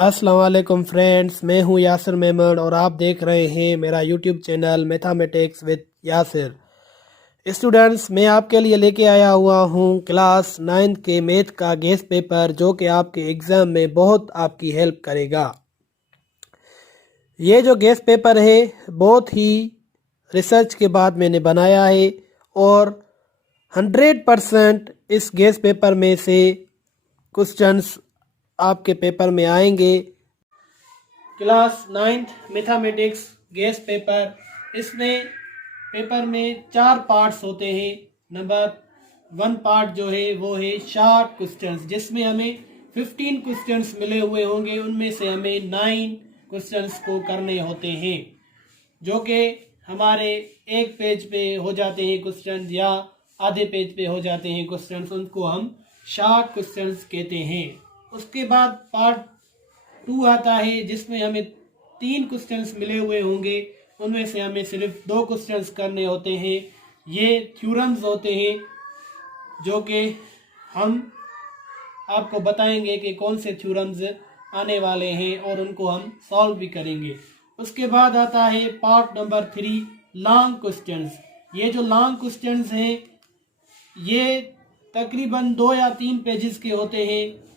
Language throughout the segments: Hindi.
अस्सलाम वालेकुम फ्रेंड्स, मैं हूं यासिर मेमन और आप देख रहे हैं मेरा YouTube channel mathematics with Yasir. Students, मैं आपके लिए लेके आया हुआ हूं क्लास 9th के मैथ का गेस्ट पेपर जो कि आपके एग्ज़ाम में बहुत आपकी हेल्प करेगा। ये जो गेस्ट पेपर है बहुत ही रिसर्च के बाद मैंने बनाया है और 100% इस गेस्ट पेपर में से क्वेश्चंस आपके पेपर में आएंगे। Class 9th mathematics guest paper, इसमें पेपर में 4 पार्ट्स होते हैं। नंबर 1 पार्ट जो है वो है शॉर्ट क्वेश्चंस, जिसमें हमें 15 क्वेश्चंस मिले हुए होंगे। उनमें से हमें 9 क्वेश्चंस को करने होते हैं, जो कि हमारे एक पेज पे हो जाते हैं क्वेश्चन या आधे पेज पे हो जाते हैं क्वेश्चन। उनको हम शॉर्ट क्वेश्चंस कहते हैं। उसके बाद पार्ट 2 आता है, जिसमें हमें 3 क्वेश्चंस मिले हुए होंगे। उनमें से हमें सिर्फ 2 क्वेश्चंस करने होते हैं। ये थ्योरम्स होते हैं, जो कि हम आपको बताएंगे कि कौन से थ्योरम्स आने वाले हैं और उनको हम सॉल्व भी करेंगे। उसके बाद आता है पार्ट नंबर 3 लॉन्ग क्वेश्चंस। ये जो लॉन्ग क्वेश्चंस हैं ये तकरीबन 2 या 3 पेजेस के होते हैं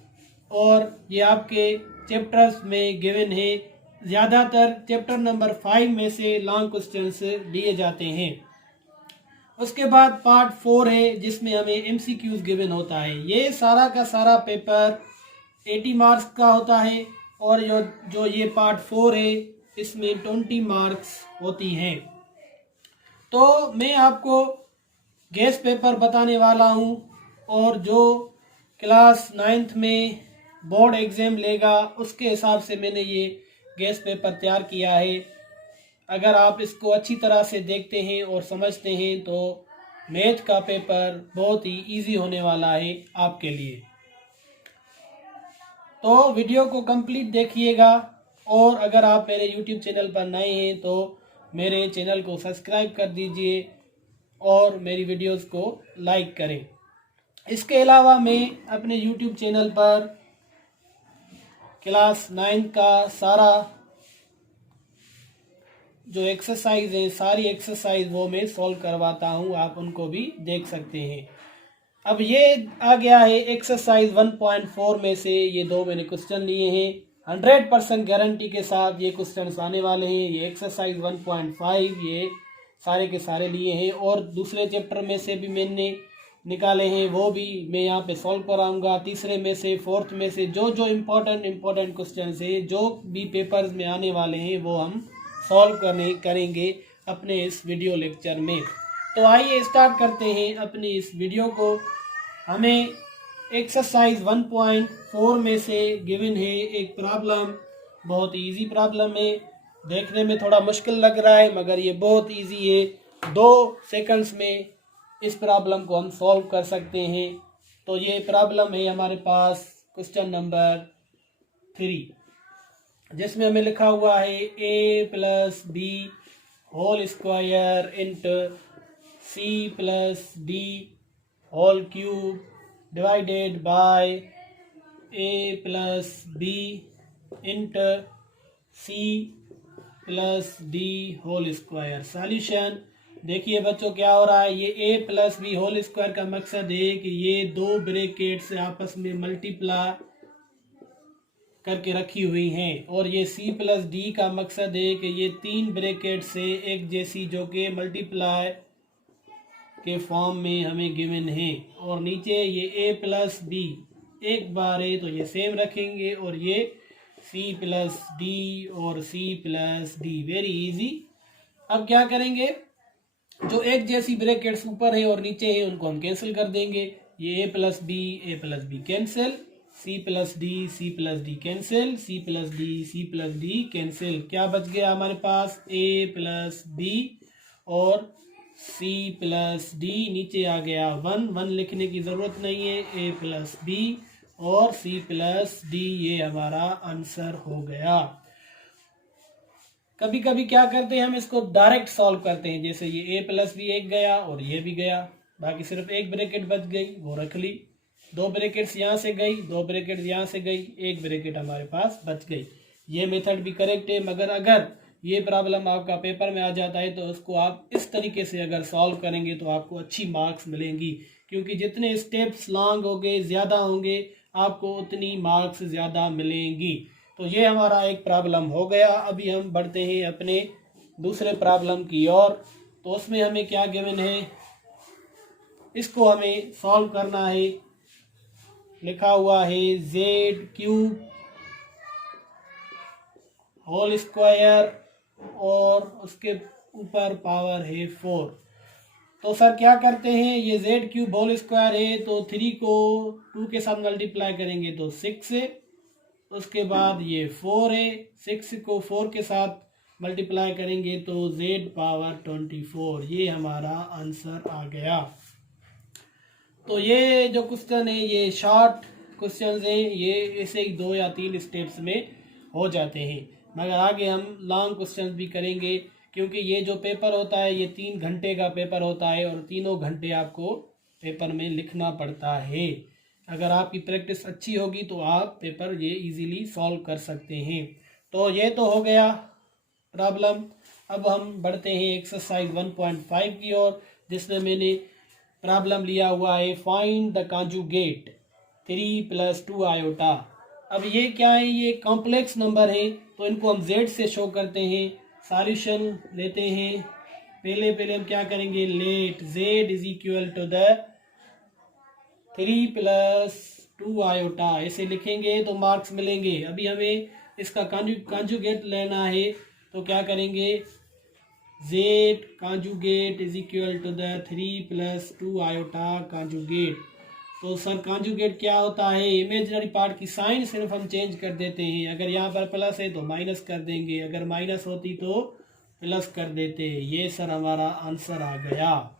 और ये आपके चैप्टर्स में गिवन है। ज़्यादातर चैप्टर नंबर 5 में से लॉन्ग क्वेश्चंस लिए जाते हैं। उसके बाद पार्ट 4 है, जिसमें हमें एमसीक्यूज गिवन होता है। ये सारा का सारा पेपर 80 मार्क्स का होता है और जो ये पार्ट 4 है इसमें 20 मार्क्स होती हैं। तो मैं आपको गेस्ट पेपर बताने वाला हूँ और जो क्लास 9th में बोर्ड एग्ज़ाम लेगा उसके हिसाब से मैंने ये गेस्ट पेपर तैयार किया है। अगर आप इसको अच्छी तरह से देखते हैं और समझते हैं तो मैथ का पेपर बहुत ही इजी होने वाला है आपके लिए। तो वीडियो को कंप्लीट देखिएगा और अगर आप मेरे यूट्यूब चैनल पर नए हैं तो मेरे चैनल को सब्सक्राइब कर दीजिए और मेरी वीडियोस को लाइक करें। इसके अलावा मैं अपने यूट्यूब चैनल पर क्लास 9 का सारा जो एक्सरसाइज है, सारी एक्सरसाइज वो मैं सॉल्व करवाता हूँ, आप उनको भी देख सकते हैं। अब ये आ गया है एक्सरसाइज 1.4 में से ये 2 मैंने क्वेश्चन लिए हैं। 100% गारंटी के साथ ये क्वेश्चन आने वाले हैं। ये एक्सरसाइज 1.5 ये सारे के सारे लिए हैं और दूसरे चैप्टर में से भी मैंने निकाले हैं, वो भी मैं यहाँ पे सॉल्व कराऊंगा। तीसरे में से, फोर्थ में से जो जो इम्पोर्टेंट क्वेश्चन है जो भी पेपर्स में आने वाले हैं वो हम सॉल्व करेंगे अपने इस वीडियो लेक्चर में। तो आइए स्टार्ट करते हैं अपनी इस वीडियो को। हमें एक्सरसाइज 1.4 में से गिवन है एक प्रॉब्लम। बहुत इजी प्रॉब्लम है, देखने में थोड़ा मुश्किल लग रहा है मगर ये बहुत इजी है। 2 सेकंड्स में इस प्रॉब्लम को हम सॉल्व कर सकते हैं। तो ये प्रॉब्लम है हमारे पास क्वेश्चन नंबर 3, जिसमें हमें लिखा हुआ है a + b whole square into c + d whole cube divided by a + b into c + d whole square. Solution देखिए बच्चों क्या हो रहा है। ये a + b होल स्क्वायर का मकसद है कि ये 2 ब्रैकेट से आपस में मल्टीप्लाई करके रखी हुई हैं और ये c + d का मकसद है कि ये 3 ब्रैकेट से एक जैसी जो कि मल्टीप्लाई के फॉर्म में हमें गिवन है। और नीचे ये a + b एक बार है तो ये सेम रखेंगे और ये c + d और c + d। Very easy. अब क्या करेंगे, जो एक जैसी ब्रैकेट्स ऊपर है और नीचे है उनको हम कैंसिल कर देंगे। ये a + b cancel, c + d cancel, c + d cancel. क्या बच गया हमारे पास, a + b और c + d। नीचे आ गया 1 लिखने की ज़रूरत नहीं है। a + b और c + d ये हमारा आंसर हो गया। कभी कभी क्या करते हैं, हम इसको डायरेक्ट सॉल्व करते हैं। जैसे ये a + b एक गया और ये भी गया, बाकी सिर्फ एक ब्रैकेट बच गई, वो रख ली। दो ब्रैकेट्स यहाँ से गई, दो ब्रैकेट्स यहाँ से गई, एक ब्रैकेट हमारे पास बच गई। ये मेथड भी करेक्ट है, मगर अगर ये प्रॉब्लम आपका पेपर में आ जाता है तो उसको आप इस तरीके से अगर सॉल्व करेंगे तो आपको अच्छी मार्क्स मिलेंगी, क्योंकि जितने स्टेप्स लॉन्ग होंगे, ज़्यादा होंगे, आपको उतनी मार्क्स ज़्यादा मिलेंगी। तो ये हमारा एक प्रॉब्लम हो गया। अभी हम बढ़ते हैं अपने दूसरे प्रॉब्लम की ओर। तो उसमें हमें क्या गिवन है, इसको हमें सॉल्व करना है। लिखा हुआ है जेड क्यूब होल स्क्वायर और उसके ऊपर पावर है 4। तो सर क्या करते हैं, ये जेड क्यूब होल स्क्वायर है तो 3 को 2 के साथ मल्टीप्लाई करेंगे तो 6 है, उसके बाद ये 4 है, 6 को 4 के साथ मल्टीप्लाई करेंगे तो जेड पावर 24। ये हमारा आंसर आ गया। तो ये जो क्वेश्चन है ये शॉर्ट क्वेश्चन हैं, ये ऐसे ही 2 या 3 स्टेप्स में हो जाते हैं, मगर आगे हम लॉन्ग क्वेश्चन भी करेंगे, क्योंकि ये जो पेपर होता है ये 3 घंटे का पेपर होता है और तीनों घंटे आपको पेपर में लिखना पड़ता है। अगर आपकी प्रैक्टिस अच्छी होगी तो आप पेपर ये इजीली सॉल्व कर सकते हैं। तो ये तो हो गया प्रॉब्लम। अब हम बढ़ते हैं एक्सरसाइज 1.5 की ओर, जिसमें मैंने प्रॉब्लम लिया हुआ है फाइंड द कॉन्जुगेट 3 + 2 आयोटा। अब ये क्या है, ये कॉम्प्लेक्स नंबर है तो इनको हम z से शो करते हैं। सॉल्यूशन लेते हैं, पहले हम क्या करेंगे, let z is equal to the 3 + 2 iota, ऐसे लिखेंगे तो मार्क्स मिलेंगे। अभी हमें इसका कॉन्जुगेट लेना है, तो क्या करेंगे, z conjugate is equal to the 3 + 2 iota conjugate. तो सर कॉन्जुगेट क्या होता है, इमेजिनरी पार्ट की साइन सिर्फ हम चेंज कर देते हैं। अगर यहाँ पर प्लस है तो माइनस कर देंगे, अगर माइनस होती तो प्लस कर देते। ये सर हमारा आंसर आ गया।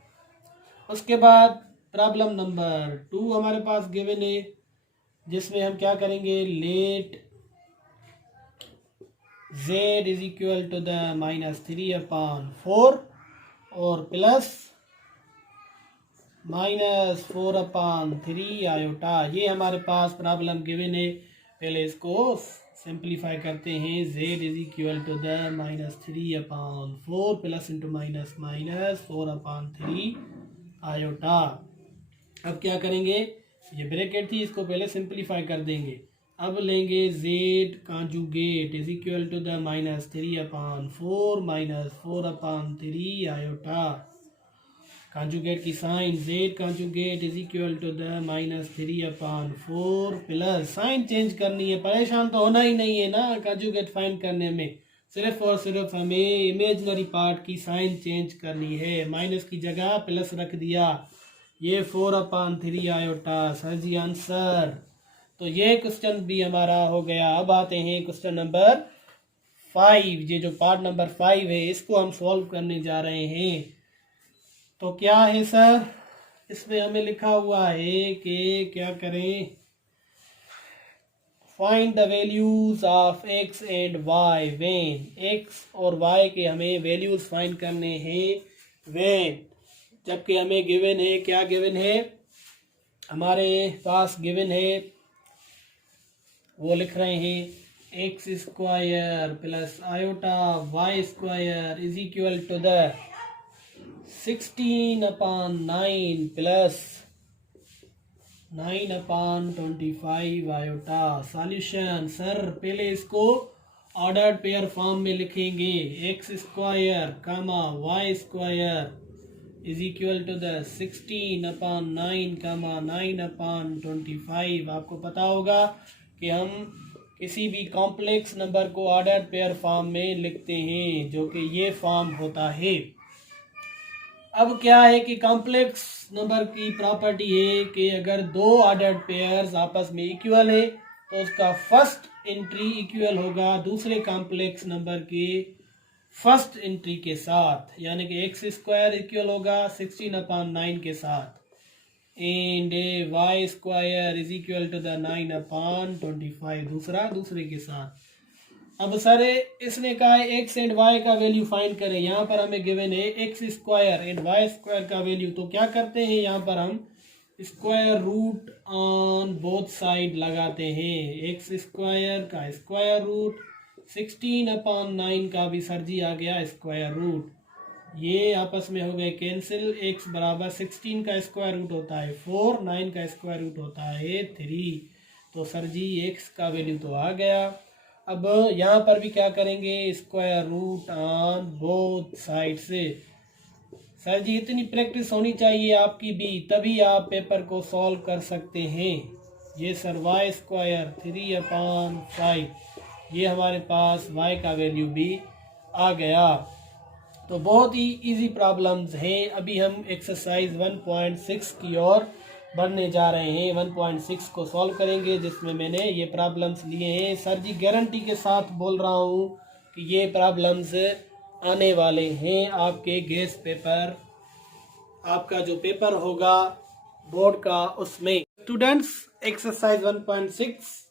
उसके बाद प्रॉब्लम नंबर 2 हमारे पास गिवन है, जिसमें हम क्या करेंगे, let z is equal to the -3/4 और प्लस -4/3 आयोटा। ये हमारे पास प्रॉब्लम गिवन है। पहले इसको सिंप्लीफाई करते हैं, z is equal to the -3/4 plus into minus minus 4/3 iota. अब क्या करेंगे, ये ब्रैकेट थी, इसको पहले सिंप्लीफाई कर देंगे। अब लेंगे z conjugate is equal to the -3/4 -4/3 iota. Conjugate की sign, z conjugate is equal to the -3/4 plus, sign change करनी है, परेशान तो होना ही नहीं है ना कॉन्जुगेट फाइंड करने में, सिर्फ और सिर्फ हमें इमेजिनरी पार्ट की साइन चेंज करनी है। माइनस की जगह प्लस रख दिया, ये 4/3 आयोटा। सर जी आंसर। तो ये क्वेश्चन भी हमारा हो गया। अब आते हैं क्वेश्चन नंबर 5। ये जो पार्ट नंबर 5 है इसको हम सॉल्व करने जा रहे हैं। तो क्या है सर, इसमें हमें लिखा हुआ है कि क्या करें, find the values of x and y when x और y के हमें वैल्यूज फाइंड करने हैं व्हेन, जबकि हमें गिवन है, क्या गिवन है, हमारे पास गिवन है, वो लिख रहे हैं x² plus iota y² is equal to the 16/9 plus 9/25 iota. Solution, sir पहले इसको ऑर्डर्ड पेयर फॉर्म में लिखेंगे, x² y² is equal to the 16/9 9/25। आपको पता होगा कि हम किसी भी कॉम्प्लेक्स नंबर को ऑर्डर्ड पेयर फॉर्म में लिखते हैं, जो कि ये फॉर्म होता है। अब क्या है कि कॉम्प्लेक्स नंबर की प्रॉपर्टी है कि अगर दो ऑर्डर्ड पेयर्स आपस में इक्वल है तो उसका फर्स्ट एंट्री इक्वल होगा दूसरे कॉम्प्लेक्स नंबर के फर्स्ट एंट्री के साथ, यानी कि x² इक्वल होगा 16/9 के साथ and y² is equal to the 9/25 दूसरे के साथ। अब सर इसने कहा है x एंड y का वैल्यू फाइंड करें, यहाँ पर हमें गिवन है x² एंड y² का वैल्यू। तो क्या करते हैं, यहाँ पर हम square root on both side लगाते हैं। एक्स स्क्वायर का स्क्वायर रूट, 16/9 का भी सर जी आ गया स्क्वायर रूट, ये आपस में हो गए कैंसिल। एक्स बराबर 16 का स्क्वायर रूट होता है 4, 9 का स्क्वायर रूट होता है 3। तो सर जी एक्स का वैल्यू तो आ गया। अब यहाँ पर भी क्या करेंगे, square root on both side से। सर जी इतनी प्रैक्टिस होनी चाहिए आपकी भी, तभी आप पेपर को सॉल्व कर सकते हैं। ये सर वाई स्क्वायर 3/5, ये हमारे पास वाई का वैल्यू भी आ गया। तो बहुत ही इजी प्रॉब्लम्स हैं। अभी हम एक्सरसाइज 1.6 की ओर बढ़ने जा रहे हैं। 1.6 को सॉल्व करेंगे, जिसमें मैंने ये प्रॉब्लम्स लिए हैं। सर जी गारंटी के साथ बोल रहा हूँ कि ये प्रॉब्लम्स आने वाले हैं आपके गेस पेपर, आपका जो पेपर होगा बोर्ड का, उसमें। स्टूडेंट्स, एक्सरसाइज 1.6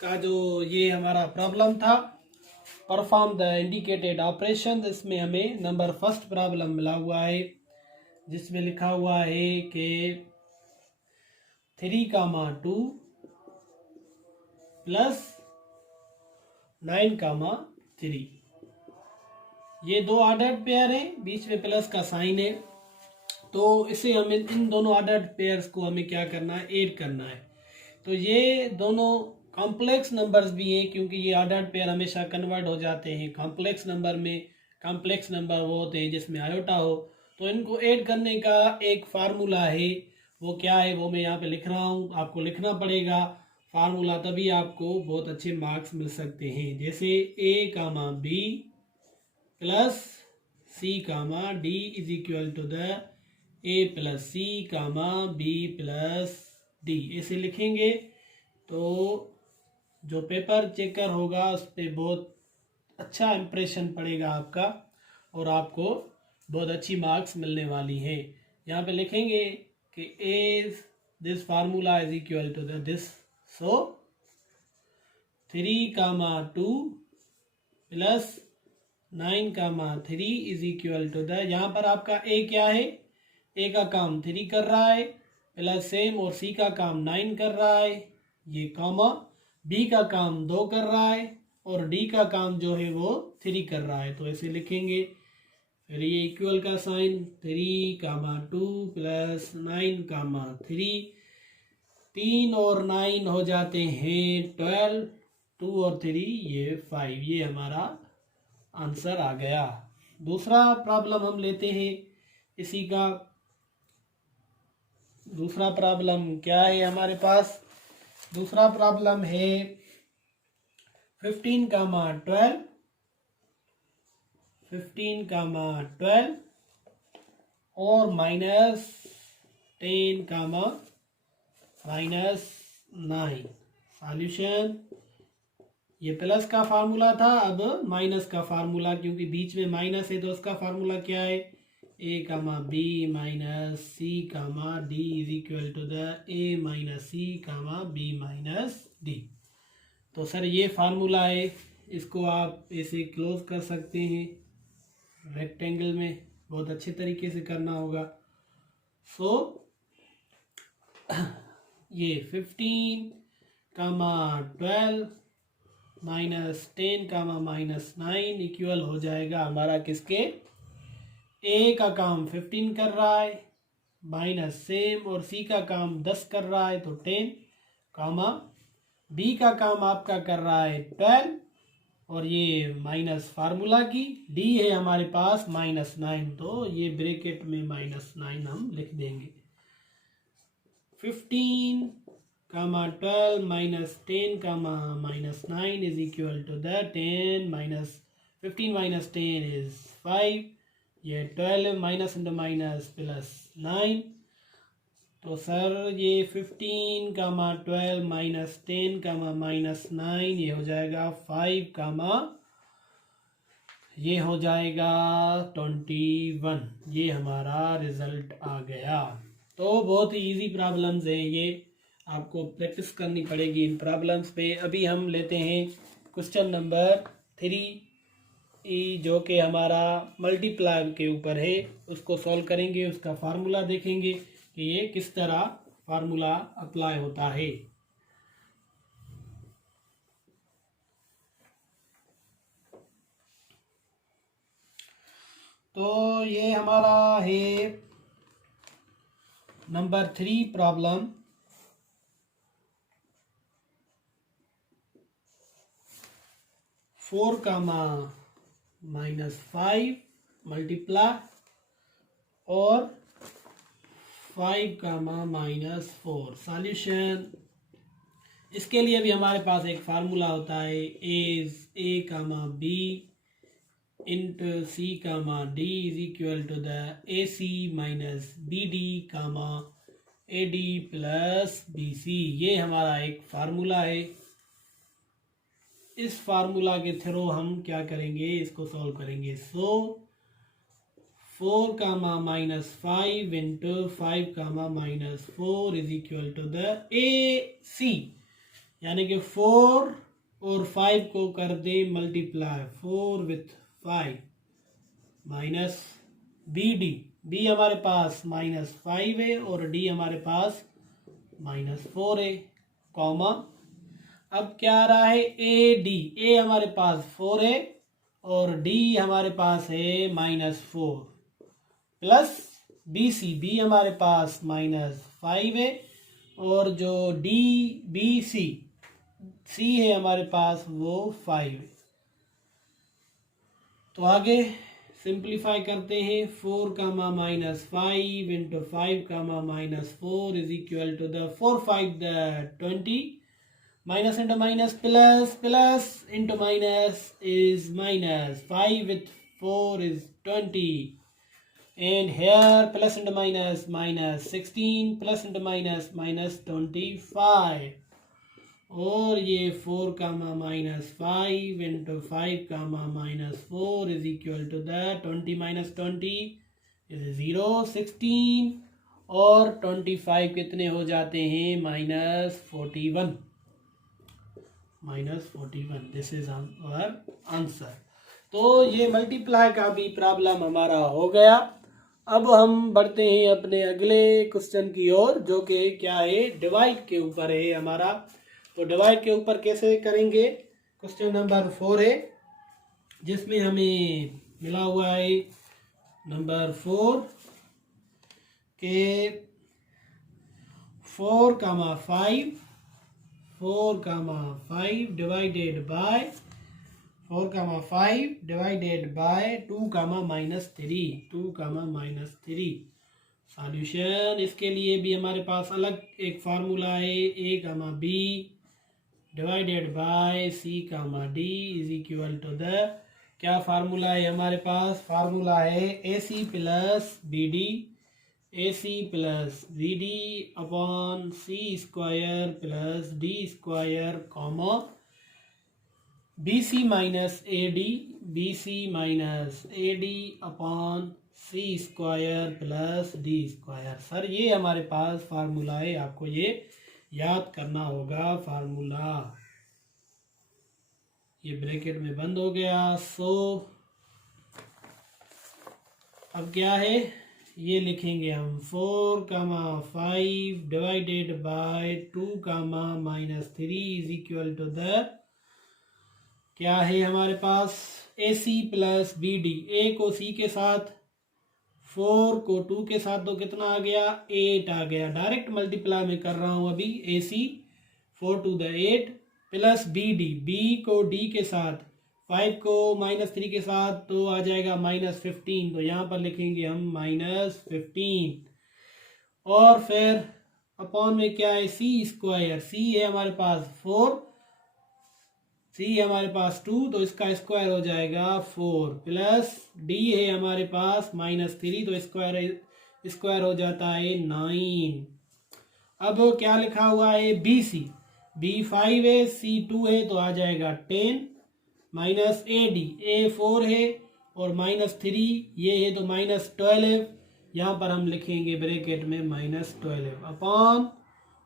का जो ये हमारा प्रॉब्लम था, परफॉर्म द इंडिकेटेड ऑपरेशन, इसमें हमें नंबर फर्स्ट प्रॉब्लम मिला हुआ है, जिसमें लिखा हुआ है कि 3,2 प्लस 9,3, ये दो ऑर्डर्ड पेयर है, बीच में प्लस का साइन है। तो इसे हमें, इन दोनों ऑर्डर्ड पेयर्स को हमें क्या करना है, ऐड करना है। तो ये दोनों कॉम्प्लेक्स नंबर्स भी हैं, क्योंकि ये ऑर्डर्ड पेयर हमेशा कन्वर्ट हो जाते हैं कॉम्प्लेक्स नंबर में। कॉम्प्लेक्स नंबर वो होते हैं जिसमें आयोटा हो। तो इनको ऐड करने का एक फार्मूला है, वो क्या है वो मैं यहाँ पे लिख रहा हूँ, आपको लिखना पड़ेगा फार्मूला, तभी आपको बहुत अच्छे मार्क्स मिल सकते हैं। जैसे a, b plus c, d is equal to the a plus C, b plus d, ऐसे लिखेंगे। तो जो पेपर चेकर होगा उस पर बहुत अच्छा इम्प्रेशन पड़ेगा आपका, और आपको बहुत अच्छी मार्क्स मिलने वाली है। यहाँ पे लिखेंगे कि A this formula is equal to this, so 3,2 plus 9,3 is equal to the, यहाँ पर आपका ए क्या है, ए का काम 3 कर रहा है, प्लस सेम, और सी का काम 9 कर रहा है, ये कॉमा, बी का काम 2 कर रहा है, और डी का काम जो है वो 3 कर रहा है। तो ऐसे लिखेंगे, फिर ये इक्वल का साइन, 3,2 प्लस 9,3, 3 और 9 हो जाते हैं 12, 2 और 3 ये 5, ये हमारा आंसर आ गया। दूसरा प्रॉब्लम हम लेते हैं इसी का। दूसरा प्रॉब्लम क्या है हमारे पास, दूसरा प्रॉब्लम है 15,12, 15,12 और -10,-9। सॉल्यूशन, ये प्लस का फार्मूला था, अब माइनस का फार्मूला, क्योंकि बीच में माइनस है तो उसका फार्मूला क्या है, a, b minus c, d is equal to the a minus c, b minus d। तो सर ये फार्मूला है, इसको आप ऐसे क्लोज कर सकते हैं रेक्टेंगल में, बहुत अच्छे तरीके से करना होगा। सो ये 15,12 -10, -9 इक्वल हो जाएगा हमारा किसके, ए का काम 15 कर रहा है, माइनस सेम, और सी का काम 10 कर रहा है तो 10, बी का काम आपका कर रहा है 12, और ये माइनस फार्मूला की, डी है हमारे पास -9, तो ये ब्रैकेट में -9 हम लिख देंगे। 15,12 -10, -9 is equal to the 10 minus 15 minus 10 is 5, ये 12 माइनस इंटू माइनस प्लस 9। तो सर ये 15,12 -10, -9, ये हो जाएगा 5, ये हो जाएगा 21, ये हमारा रिजल्ट आ गया। तो बहुत ही इजी प्रॉब्लम्स है ये, आपको प्रैक्टिस करनी पड़ेगी इन प्रॉब्लम्स पे। अभी हम लेते हैं क्वेश्चन नंबर 3, जो कि हमारा मल्टीप्लाई के ऊपर है, उसको सॉल्व करेंगे, उसका फार्मूला देखेंगे कि ये किस तरह फार्मूला अप्लाई होता है। तो ये हमारा है number 3 problem. Four comma -5 multiply और 5 कामा -4 सॉल्यूशन। इसके लिए भी हमारे पास एक फार्मूला होता है, A comma B into C comma D is equal to the A C minus B D comma A D plus B C. ये हमारा एक फार्मूला है। इस फार्मूला के थ्रू हम क्या करेंगे, इसको सॉल्व करेंगे। So 4 comma -5 into 5 comma -4 is equal to the A C, यानी कि 4 और 5 को कर दे multiply, 4 with 5 minus B D. B हमारे पास -5 है और डी हमारे पास -4 है, कॉमा। अब क्या आ रहा है, ए डी। ए हमारे पास 4 है और डी हमारे पास है -4 प्लस बी सी। बी हमारे पास -5 है और जो डी बी सी सी है हमारे पास वो 5 है। तो आगे सिंप्लीफाई करते हैं। 4 comma -5 into 5 comma -4 is equal to the 4 5 the 20, minus into minus plus, plus into minus is minus, 5 with 4 is 20, and here plus into minus minus 16, plus into minus minus 25, और ये 4 comma -5 into 5 comma -4 is equal to the 20 minus 20 is 0, 16 और 25 कितने हो जाते हैं, -41। -41, दिस इज आवर आंसर। तो ये मल्टीप्लाई का भी प्रॉब्लम हमारा हो गया। अब हम बढ़ते हैं अपने अगले क्वेश्चन की ओर, जो कि क्या है, डिवाइड के ऊपर है हमारा। तो डिवाइड के ऊपर कैसे करेंगे, क्वेश्चन नंबर 4 है, जिसमें हमें मिला हुआ है नंबर 4 के 4 comma 5 divided by 4 comma 5 divided by 2 comma -3 solution. इसके लिए भी हमारे पास अलग एक फार्मूला है, A comma B divided by C comma D is equal to the, क्या फार्मूला है हमारे पास, फार्मूला है A C plus B D, A C plus B D upon C square plus D square, comma B C minus A D upon C square plus D square. Sir ये हमारे पास फार्मूला है, आपको ये याद करना होगा फार्मूला। ये ब्रैकेट में बंद हो गया। सो अब क्या है, ये लिखेंगे हम 4 comma 5 divided by 2 comma -3 is equal to the, क्या है हमारे पास, A C plus B D. A को सी के साथ, 4 को 2 के साथ, तो कितना आ गया, 8 आ गया। डायरेक्ट मल्टीप्लाई में कर रहा हूं अभी, A C 4 to the 8 plus B D. B को डी के साथ, 5 को -3 के साथ, तो आ जाएगा -15, तो यहाँ पर लिखेंगे हम -15। और फिर अपॉन में क्या है, सी स्क्वायर। सी है हमारे पास 4, सी है हमारे पास 2, तो इसका स्क्वायर हो जाएगा 4, प्लस डी है हमारे पास -3, तो स्क्वायर हो जाता है 9। अब क्या लिखा हुआ है, बी सी। बी 5 है, सी 2 है, तो आ जाएगा 10 माइनस ए डी। ए 4 है और -3 ये है, तो -12। यहाँ पर हम लिखेंगे ब्रैकेट में -12 अपॉन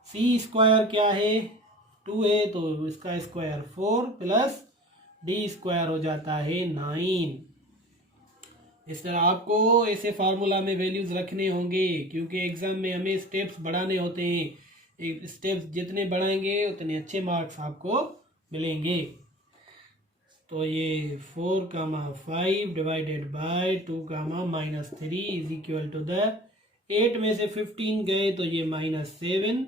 सी स्क्वायर क्या है, 2 है, तो इसका स्क्वायर 4 प्लस डी स्क्वायर हो जाता है 9। इस तरह आपको ऐसे फार्मूला में वैल्यूज रखने होंगे, क्योंकि एग्जाम में हमें स्टेप्स बढ़ाने होते हैं। स्टेप्स जितने बढ़ाएंगे उतने अच्छे मार्क्स आपको मिलेंगे। तो ये 4, 5 divided by 2, -3 is equal to the 8 में से 15 गए तो ये -7,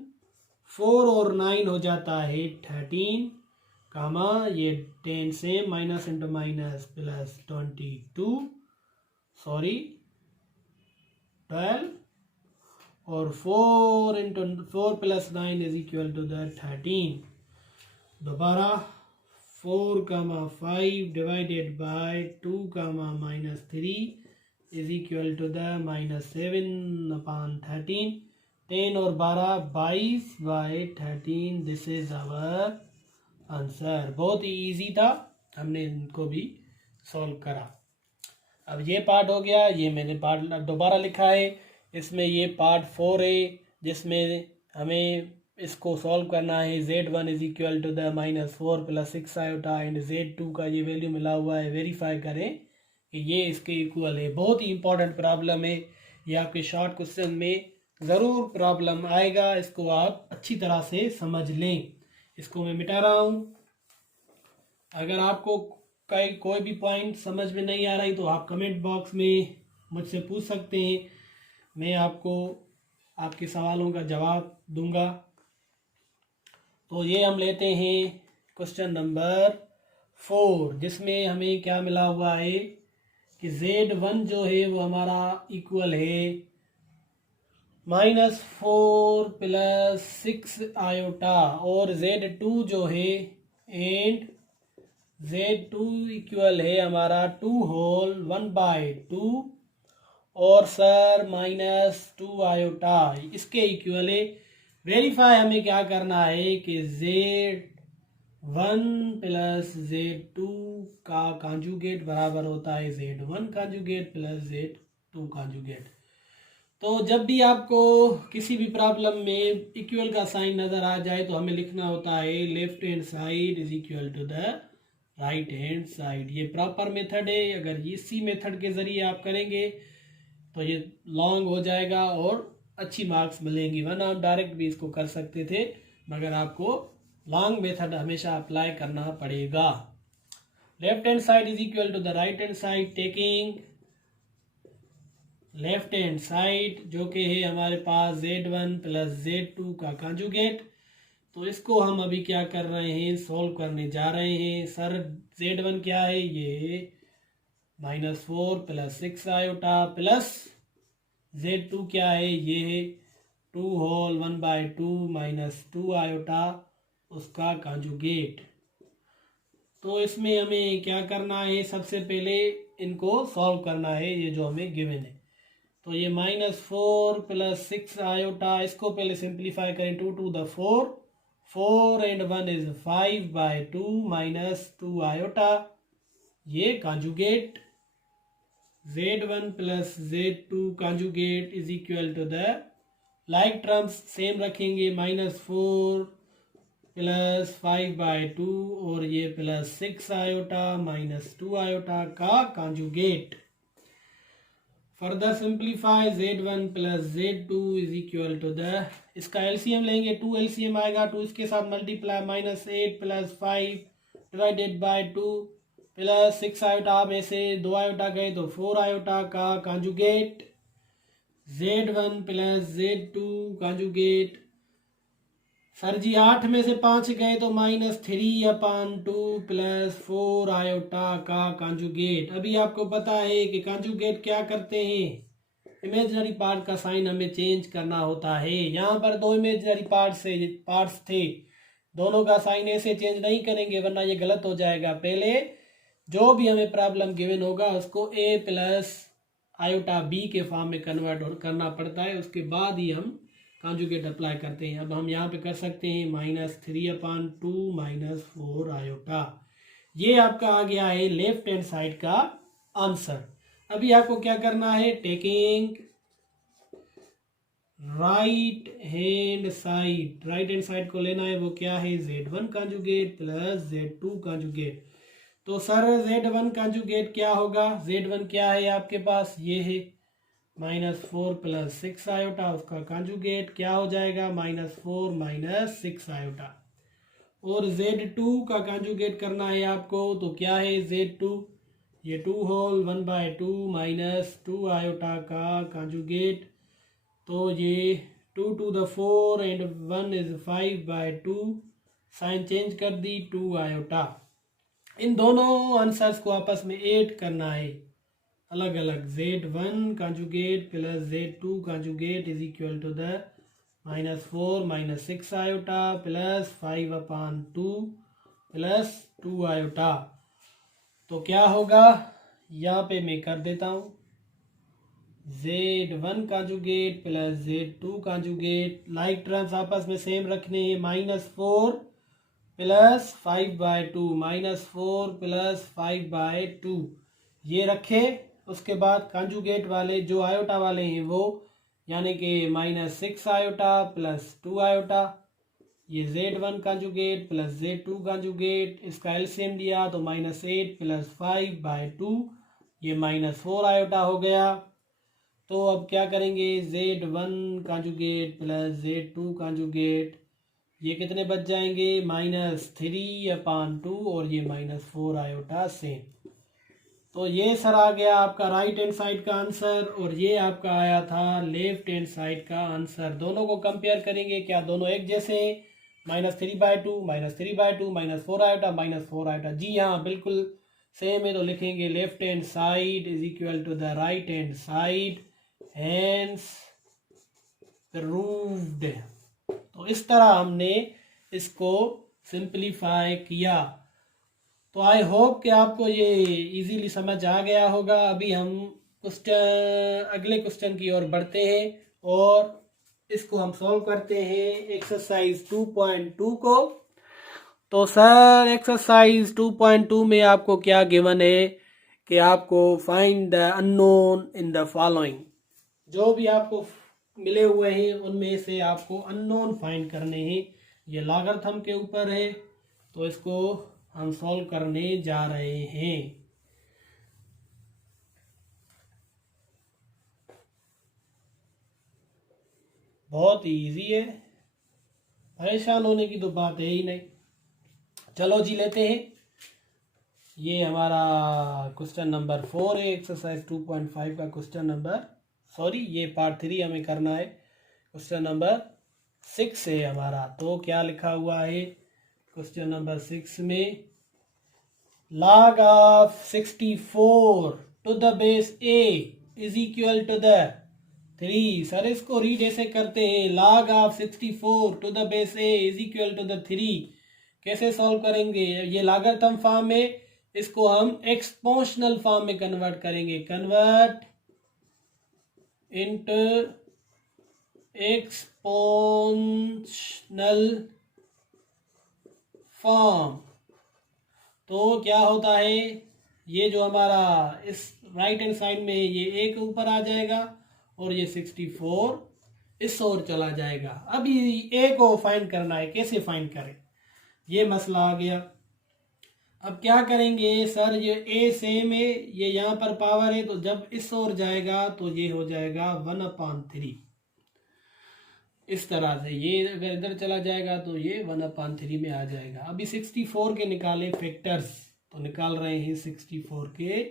4 और 9 हो जाता है 13, कामा ये 10 से minus into minus plus 22, sorry 12, और 4 into 4 plus 9 is equal to the 13। दोबारा 4, 5 divided by 2, -3 is equal to the -7/13। 10 और 12 22/13। This is our answer. बहुत ही इजी था, हमने इनको भी सॉल्व करा। अब ये पार्ट हो गया, ये मैंने पार्ट दोबारा लिखा है। इसमें ये पार्ट 4 है जिसमें हमें इसको सॉल्व करना है। Z1 is equal to the -4 + 6 iota and Z2 का ये वैल्यू मिला हुआ है। वेरीफाई करें कि ये इसके इक्वल है। बहुत ही इंपॉर्टेंट प्रॉब्लम है ये, आपके शॉर्ट क्वेश्चन में ज़रूर प्रॉब्लम आएगा। इसको आप अच्छी तरह से समझ लें। इसको मैं मिटा रहा हूँ। अगर आपको कोई भी पॉइंट समझ में नहीं आ रही तो आप कमेंट बॉक्स में मुझसे पूछ सकते हैं, मैं आपको आपके सवालों का जवाब दूंगा। तो ये हम लेते हैं क्वेश्चन नंबर 4, जिसमें हमें क्या मिला हुआ है कि Z1 जो है वो हमारा इक्वल है -4 + 6 आयोटा, और Z2 जो है एंड Z2 इक्वल है हमारा 2 होल 1/2, और सर -2 आयोटा इसके इक्वल है। वेरीफाई हमें क्या करना है कि Z1 + Z2 का कॉन्जुगेट बराबर होता है Z1 कॉन्जुगेट + Z2 कॉन्जुगेट। तो जब भी आपको किसी भी प्रॉब्लम में इक्वल का साइन नज़र आ जाए तो हमें लिखना होता है left hand side is equal to the right hand side. ये प्रॉपर मेथड है। अगर इसी मेथड के ज़रिए आप करेंगे तो ये लॉन्ग हो जाएगा और अच्छी मार्क्स मिलेंगी, वरना आप डायरेक्ट भी इसको कर सकते थे, मगर आपको लॉन्ग मेथड हमेशा अप्लाई करना पड़ेगा। Left hand side is equal to the right hand side, taking left hand side जो कि है हमारे पास Z1 + Z2 का कॉन्जुगेट। तो इसको हम अभी क्या कर रहे हैं, सॉल्व करने जा रहे हैं। सर Z1 क्या है, ये -4 + 6 आयोटा प्लस Z2 क्या है, ये है 2 होल 1/2 -2 आयोटा उसका कॉन्जुगेट। तो इसमें हमें क्या करना है, सबसे पहले इनको सॉल्व करना है, ये जो हमें गिवन है। तो ये -4 + 6 आयोटा, इसको पहले सिंप्लीफाई करें। 2 to the 4, 4 and 1 is 5/2 -2 iota, ये conjugate Z1 + Z2 conjugate is equal to the like terms same रखेंगे, -4 + 5/2 और ये +6 आयोटा -2 आयोटा का conjugate. Further simplify Z1 + Z2 is equal to the, इसका एलसीएम लेंगे, 2 एलसीएम आएगा, 2 इसके साथ मल्टीप्लाई, -8 + 5 डिवाइडेड बाय 2 + 6 आयोटा में से 2 आयोटा गए तो 4 आयोटा का conjugate Z1 + Z2 conjugate. Sir जी 8 में से 5 गए तो -3/2 + 4 आयोटा का कॉन्जुगेट। अभी आपको पता है कि कॉन्जुगेट क्या करते हैं, इमेजिनरी पार्ट का साइन हमें चेंज करना होता है। यहाँ पर 2 इमेजिनरी पार्ट्स थे, दोनों का साइन ऐसे चेंज नहीं करेंगे वरना ये गलत हो जाएगा। पहले जो भी हमें प्रॉब्लम गिवन होगा उसको A + आयोटा B के फॉर्म में कन्वर्ट करना पड़ता है, उसके बाद ही हम कॉन्जुगेट अप्लाई करते हैं। अब हम यहाँ पे कर सकते हैं -3/2 -4 आयोटा। ये आपका आ गया है लेफ्ट हैंड साइड का आंसर। अभी आपको क्या करना है, टेकिंग राइट हैंड साइड को लेना है, वो क्या है Z1 कॉन्जुगेट + Z2 कॉन्जुगेट। तो सर Z1 कंजुगेट क्या होगा? Z1 क्या है आपके पास? ये है -4 + 6 आयोटा, उसका कंजुगेट क्या हो जाएगा? -4 - 6 आयोटा। और Z2 का कंजुगेट करना है आपको, तो क्या है Z2? ये 2 होल 1/2 - 2 आयोटा का कंजुगेट, तो ये 2 to the 4 and 1 is 5/2, sign change कर दी 2 आयोटा। इन दोनों आंसर्स को आपस में ऐड करना है अलग अलग। Z1 conjugate + Z2 conjugate is equal to the -4 - 6 iota + 5/2 + 2 iota. तो क्या होगा? यहाँ पे मैं कर देता हूँ, Z1 conjugate + Z2 conjugate, like terms आपस में सेम रखने हैं। -4 + 5/2 -4 + 5/2 ये रखे। उसके बाद कंजुगेट वाले जो आयोटा वाले हैं वो, यानी कि -6 आयोटा + 2 आयोटा, ये Z1 कंजुगेट + Z2 कंजुगेट, इसका एलसीएम लिया तो -8 + 5/2, ये -4 आयोटा हो गया। तो अब क्या करेंगे? Z1 कंजुगेट + Z2 कंजुगेट, ये कितने बच जाएंगे? -3/2 और ये -4 आयोटा सेम। तो ये सर आ गया आपका राइट हैंड साइड का आंसर, और ये आपका आया था लेफ्ट हैंड साइड का आंसर। दोनों को कंपेयर करेंगे, क्या दोनों एक जैसे हैं? -3/2 -3/2 -4 आयोटा -4 आयोटा, जी हाँ बिल्कुल सेम है। तो लिखेंगे left hand side is equal to the right hand side, hence proved. तो इस तरह हमने इसको सिंपलीफाई किया। तो आई होप कि आपको ये इजीली समझ आ गया होगा। अभी हम अगले क्वेश्चन की ओर बढ़ते हैं और इसको हम सॉल्व करते हैं एक्सरसाइज 2.2 को। तो सर एक्सरसाइज 2.2 में आपको क्या गिवन है कि आपको find the unknown in the following. जो भी आपको मिले हुए हैं उनमें से आपको अननोन फाइंड करने हैं। ये लॉगरिथम के ऊपर है, तो इसको हम सॉल्व करने जा रहे हैं। बहुत इजी है, परेशान होने की तो बात है ही नहीं। चलो जी लेते हैं। ये हमारा क्वेश्चन नंबर 4 है, एक्सरसाइज 2.5 का क्वेश्चन नंबर, सॉरी ये पार्ट 3 हमें करना है। क्वेश्चन नंबर 6 है हमारा। तो क्या लिखा हुआ है क्वेश्चन नंबर 6 में? log of 64 to the base a is equal to the 3। Sir इसको रीड ऐसे करते हैं, log of 64 to the base a is equal to the 3। कैसे सॉल्व करेंगे? ये लॉगरिथम फॉर्म में, इसको हम एक्सपोनेंशियल फॉर्म में कन्वर्ट करेंगे। Convert into exponential form. तो क्या होता है, ये जो हमारा इस राइट हैंड साइड में ये एक ऊपर आ जाएगा और ये 64 इस ओर चला जाएगा। अभी ए को फाइंड करना है, कैसे फाइंड करें ये मसला आ गया। अब क्या करेंगे सर, ये ए सेम है, ये यहाँ पर पावर है, तो जब इस ओर जाएगा तो ये हो जाएगा 1/3। इस तरह से ये अगर इधर चला जाएगा तो ये 1/3 में आ जाएगा। अभी 64 के निकाले फैक्टर्स, तो निकाल रहे हैं 64 के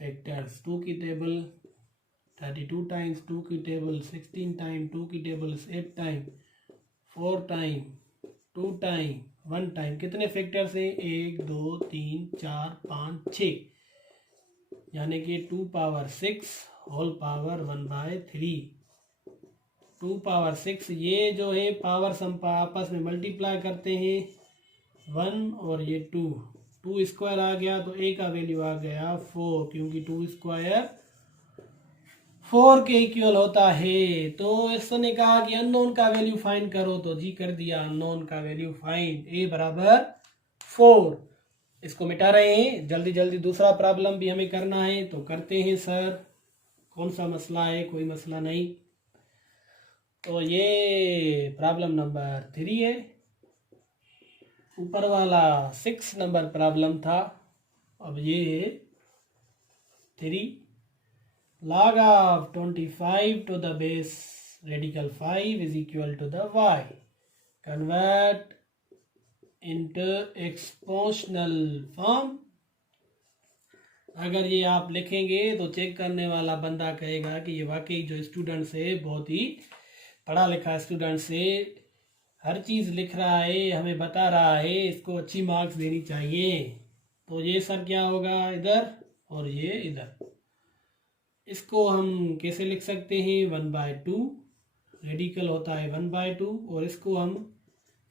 फैक्टर्स। 2 की टेबल 32 टाइम्स, 2 की टेबल 16 टाइम, 2 की table 8 time, 4 time, 2 time, 1 time. कितने फैक्टर्स हैं? 1 2 3 4 5 6, यानी कि 2 पावर 6 होल पावर 1/3। 2 पावर 6, ये जो है पावर सम आपस में मल्टीप्लाई करते हैं 1 और ये 2 स्क्वायर आ गया, तो ए का वैल्यू आ गया 4, क्योंकि 2 स्क्वायर 4 के इक्वल होता है। तो इसने कहा कि अननोन का वैल्यू फाइंड करो, तो जी कर दिया अननोन का वैल्यू फाइंड, ए बराबर 4। इसको मिटा रहे हैं, जल्दी जल्दी दूसरा प्रॉब्लम भी हमें करना है, तो करते हैं सर। कौन सा मसला है? कोई मसला नहीं। तो ये प्रॉब्लम नंबर 3 है। ऊपर वाला 6 नंबर प्रॉब्लम था, अब ये है 3 log of 25 to the base radical 5 is equal to the y. Convert into exponential form. अगर ये आप लिखेंगे तो चेक करने वाला बंदा कहेगा कि ये वाकई जो स्टूडेंट है बहुत ही पढ़ा लिखा स्टूडेंट से हर चीज़ लिख रहा है, हमें बता रहा है, इसको अच्छी मार्क्स देनी चाहिए। तो ये सर क्या होगा इधर और ये इधर। इसको हम कैसे लिख सकते हैं 1/2, रेडिकल होता है 1/2, और इसको हम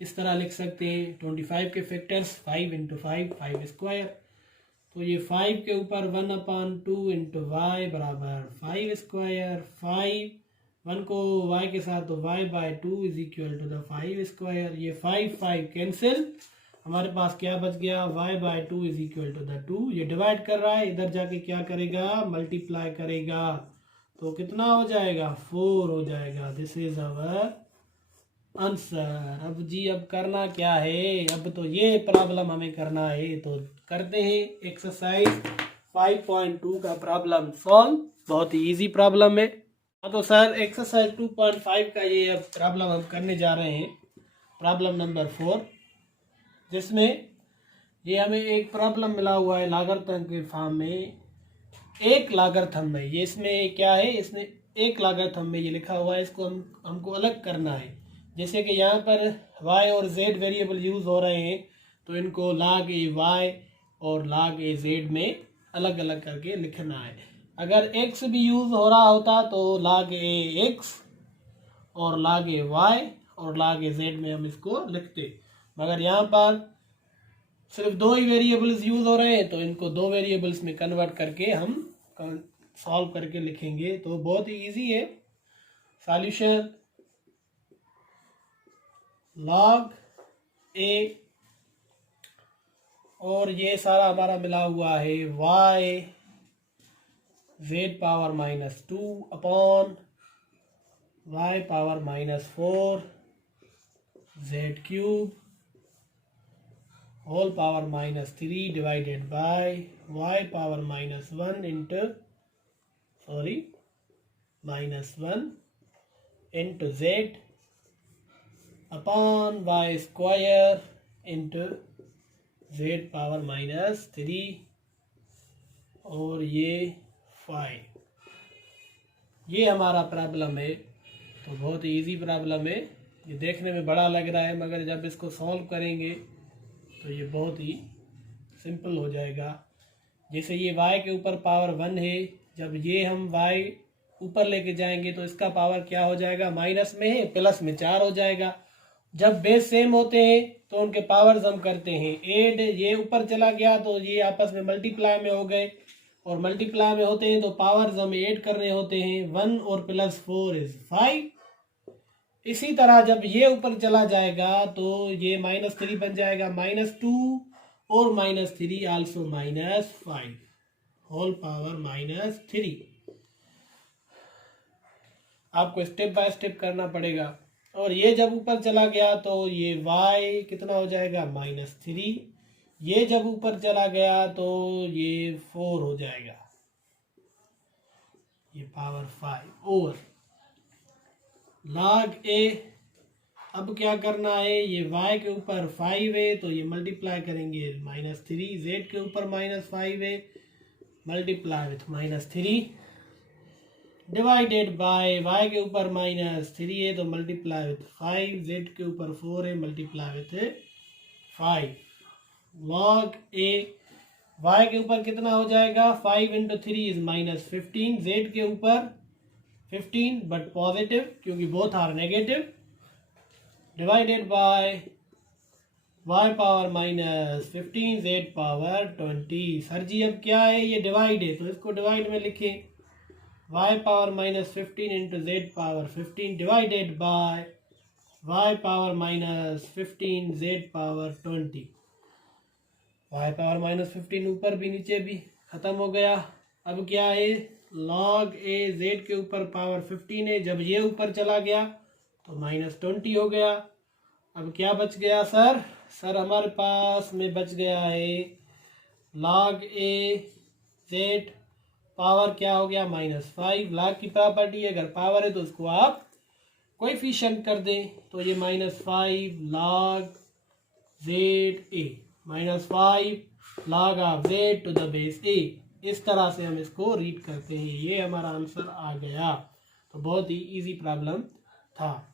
इस तरह लिख सकते हैं 25 के फैक्टर्स 5 × 5 5 स्क्वायर। तो ये 5 के ऊपर 1/2 × y बराबर 5 स्क्वायर। 1 को y के साथ तो y/2 is equal to the 5 square. ये 5 कैंसिल, हमारे पास क्या बच गया y/2 is equal to the 2। ये डिवाइड कर रहा है, इधर जाके क्या करेगा मल्टीप्लाई करेगा, तो कितना हो जाएगा 4 हो जाएगा। This is our answer. अब करना क्या है, अब तो ये प्रॉब्लम हमें करना है, तो करते हैं एक्सरसाइज 5.2 का प्रॉब्लम सॉल्व। बहुत ही इजी प्रॉब्लम है। हाँ तो सर एक्सरसाइज 2.5 का ये अब प्रॉब्लम हम करने जा रहे हैं, प्रॉब्लम नंबर 4, जिसमें ये हमें एक प्रॉब्लम मिला हुआ है लॉगरिथम के फॉर्म में, एक लॉगरिथम में। ये इसमें क्या है, इसमें एक लॉगरिथम में ये लिखा हुआ है, इसको हमको अलग करना है। जैसे कि यहाँ पर y और z वेरिएबल यूज़ हो रहे हैं, तो इनको log a y और log a z में अलग अलग करके लिखना है। अगर x भी यूज़ हो रहा होता तो log a x और log a y और log a z में हम इसको लिखते, मगर यहाँ पर सिर्फ 2 ही वेरिएबल्स यूज़ हो रहे हैं, तो इनको 2 वेरिएबल्स में कन्वर्ट करके हम सॉल्व करके लिखेंगे। तो बहुत ही ईजी है। सॉल्यूशन log a, और ये सारा हमारा मिला हुआ है y z⁻2 upon y⁻4 z³ whole power -3 divided by y⁻1 into z upon y square into z⁻3 और ये 5। ये हमारा प्रॉब्लम है। तो बहुत ही इजी प्रॉब्लम है। ये देखने में बड़ा लग रहा है, मगर जब इसको सॉल्व करेंगे तो ये बहुत ही सिंपल हो जाएगा। जैसे ये y के ऊपर पावर 1 है, जब ये हम y ऊपर लेके जाएंगे तो इसका पावर क्या हो जाएगा, माइनस में है, प्लस में 4 हो जाएगा। जब बेस सेम होते हैं तो उनके पावर्स हम करते हैं ऐड। ये ऊपर चला गया तो ये आपस में मल्टीप्लाई में हो गए, और मल्टीप्लाई में होते हैं तो पावर्स हमें ऐड करने होते हैं। 1 और +4 इज 5। इसी तरह जब ये ऊपर चला जाएगा तो ये -3 बन जाएगा, -2 और -3 आल्सो -5 होल पावर -3। आपको स्टेप बाय स्टेप करना पड़ेगा। और ये जब ऊपर चला गया तो ये y कितना हो जाएगा -3। ये जब ऊपर चला गया तो ये 4 हो जाएगा, ये पावर 5 और log a। अब क्या करना है, ये y के ऊपर 5 है तो ये मल्टीप्लाई करेंगे -3, z के ऊपर -5 है multiply with -3 divided bye y के ऊपर -3 है तो मल्टीप्लाई विथ 5, z के ऊपर 4 है multiply with 5। log a y के ऊपर कितना हो जाएगा, 5 × 3 इज -15, z के ऊपर 15 बट पॉजिटिव क्योंकि both are negative, divided by y⁻15 z⁻20। Sir ji अब क्या है, ये डिवाइड है तो इसको डिवाइड में लिखें, y⁻15 into z⁻15 divided by y⁻15 z⁻20। y⁻15 ऊपर भी नीचे भी खत्म हो गया। अब क्या है, log a z के ऊपर पावर 15 है, जब ये ऊपर चला गया तो -20 हो गया। अब क्या बच गया सर हमारे पास में बच गया है log a z पावर क्या हो गया -5। log की प्रॉपर्टी अगर पावर है तो उसको आप कोएफिशिएंट कर दें, तो ये -5 log z a -5 log of z to the base a। इस तरह से हम इसको रीड करते हैं। ये हमारा आंसर आ गया। तो बहुत ही इजी प्रॉब्लम था।